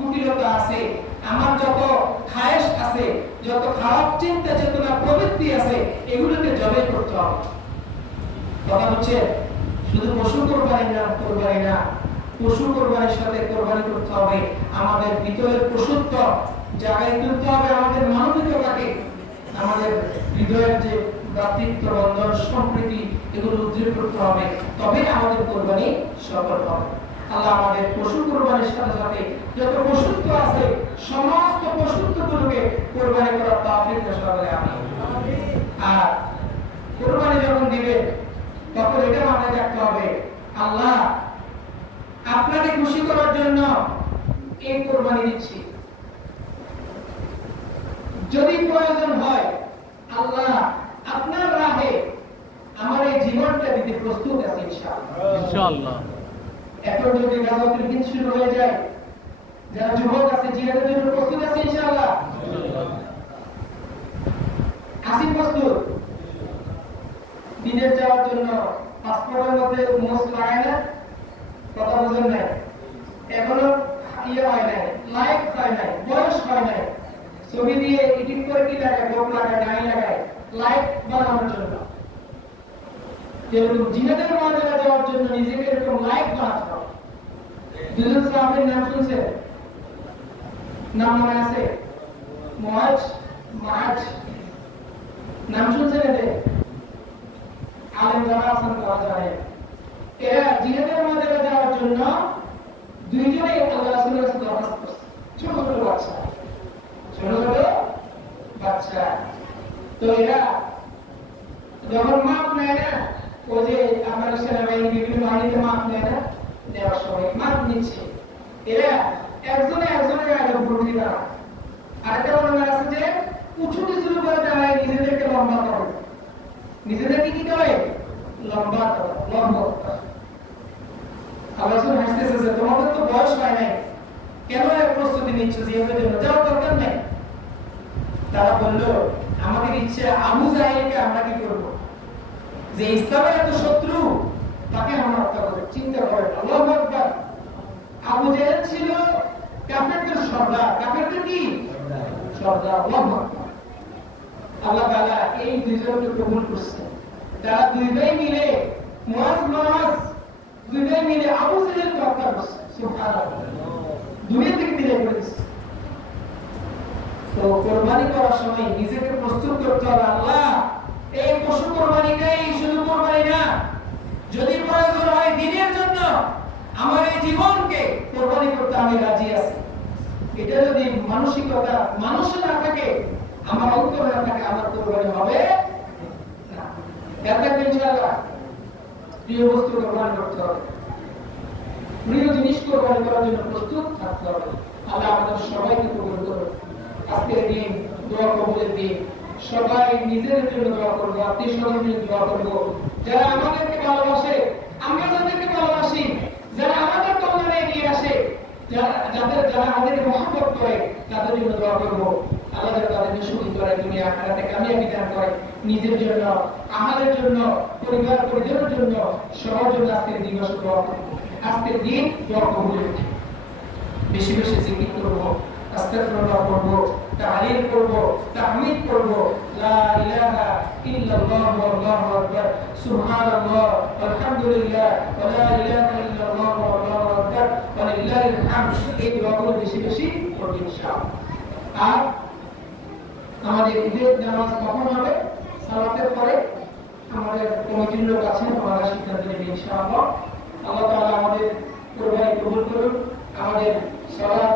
কুটিলতা আছে, আমার যত খায়েশ আছে, যত খারাপ চিন্তা চেতনা প্রবৃত্তি আছে, এগুলোকে জবাই করতে হবে। কথা হচ্ছে শুধু পশু কোরবানি না, পশু কোরবানির সাথে কোরবানি করতে হবে আমাদের ভিতরের পশুত্ব জায়গায় তুলতে হবে, আমাদের মানবিকতাকে, আমাদের হৃদয়ের যে ভ্রাতৃত্ব বন্ধন সম্প্রীতি এগুলো উদ্দীপ করতে হবে, তবে আমাদের কোরবানি সফল হবে। আল্লাহ আমাদের পশু কোরবানির সাথে সাথে যত পশুত্ব আছে সমস্ত পশুত্বগুলোকে কোরবানি করার তৌফিক দান করে। আমিন। আর কোরবানি যখন দিবে তখন এটা মাথায় রাখতে হবে, আল্লাহ আপনাকে খুশি করার জন্য এই কোরবানি দিচ্ছি। যদি প্রয়োজন হয় আল্লাহ আপনার রাহে আমার এই জীবনটা দিতে প্রস্তুত আছি ইনশাআল্লাহ। এখন যদি গাজাতুল হিন্দ শুরু হয়ে যায়, যারা যুবক আছে জিহাদের জন্য প্রস্তুত আছে ইনশাআল্লাহ? আসি প্রস্তুত? দিনের যাওয়ার জন্য পাসপোর্টের মধ্যে মোস্ট লাগায় না, কথা বুঝেন নাই, এখনো ইয়ে হয় নাই, লাইক হয় নাই, বয়স হয় নাই, ছবি দিয়ে এডিট করে কি লাগায়, লোক লাগায়, নাই লাগায়, লাইক বানানোর জন্য। যেরকম জিহাদের ময়দানে যাওয়ার জন্য নিজেকে এরকম লাইক বানাতে হবে। দুজন সাহাবীর নাম শুনছেন? নাম মনে আছে? মুআজ, নাম শুনছেন এদের? আলেম যারা আছেন তারা জানেন। এরা জিহাদের ময়দানে যাওয়ার জন্য দুইজনেই আল্লাহ রাসূলের কাছে দরখাস্ত করছে। ছোট ছোট বাচ্চা। তো এরা যখন মাপ নেয় না, ও যে আমার সেনাবাহিনী বিভিন্ন বাহিনীতে মাপ নেয় না, নেওয়ার সময় মাপ নিচ্ছে, এরা একজনে আগে ভর্তি করা। আরেকটা মনে আছে যে উঁচু কিছুর উপরে দাঁড়ায় নিজেদেরকে লম্বা করে, নিজেদেরকে কি করে? লম্বা করে। আল্লাহ রাসূল হাসতেছে যে তোমাদের তো বয়স হয় নাই, কেন এর প্রস্তুতি নিচ্ছ জিহাদের জন্য? যাওয়ার দরকার নেই। তারা বলল আমাদের ইচ্ছে আবু জাহেলকে আমরা কি করব, যে ইসলামের এত শত্রু তাকে আমরা হত্যা করব। চিন্তা করেন, আল্লাহু আকবার। আবু জাহেল ছিল কাফেরদের সর্দার, কাফেরদের কি সর্দার। আল্লাহু আকবার। আল্লাহ তাআলা এই দুইজনকে কবুল করছেন। তারা দুই ভাই মিলে মুআজ দুই ভাই মিলে আবু জাহেলকে হত্যা করছে। সুবহানাল্লাহ। দুনিয়া থেকে বিদায় করে দিচ্ছে। তো কোরবানি করার সময় নিজেকে প্রস্তুত করতে হবে, আল্লাহ এই পশু কোরবানিটাই শুধু কোরবানি না, যদি প্রয়োজন হয় দিনের জন্য আমার এই জীবনকে কোরবানি করতে আমি রাজি আছি। এটা যদি মানসিকতা মানুষে না থাকে, আমার অন্তরে না থাকে, আমার কোরবানি হবে না। দেখবেন ইনশাআল্লাহ প্রিয় বস্তু কোরবানি করতে হবে, প্রিয় জিনিস কোরবানি করার জন্য প্রস্তুত থাকতে হবে। আল্লাহ আমাদের সবাইকে কবুল করুন। আজকের দিন দোয়া কবুলের দিন, সবাই নিজের জন্য দোয়া করবো, আত্মীয় স্বজনের জন্য দোয়া করবো, যারা আমাদেরকে ভালোবাসে, আমরা যাদেরকে ভালোবাসি, যারা আমাদের কল্যাণে এগিয়ে আসে, যারা আমাদেরকে মহব্বত করে, তাদের জন্য দোয়া করবো। আল্লাহ তাদেরকে সুখী করে, দুনিয়া আখিরাতে কামিয়াবি দান করে। নিজের জন্য, আমাদের জন্য, পরিবার পরিজনের জন্য, সবার জন্য আজকের দিবস দোয়া করবো। আজকের দিন দোয়া কবুলের দিন। বেশি বেশি জিকির করবো, আস্তাগফিরুল্লাহ করবো, তাহলিল করবো, তাহমিদ করবো, লা ইলাহা ইল্লাল্লাহু আল্লাহু আকবার, সুবহানাল্লাহ আলহামদুলিল্লাহ ওয়া লা ইলাহা ইল্লাল্লাহু আল্লাহু আকবার ওয়া লিল্লাহিল হামদ। এই দোয়াগুলো বেশি বেশি করব ইনশাআল্লাহ। আর আমাদের ঈদের নামাজ কখন হবে? সালাতের পরে আমাদের কমিটির লোক আছেন, ওনারা সিদ্ধান্ত নেবেন ইনশাআল্লাহ। আল্লাহ তাআলা আমাদের কোরবানি কবুল করুন, আমাদের সালাত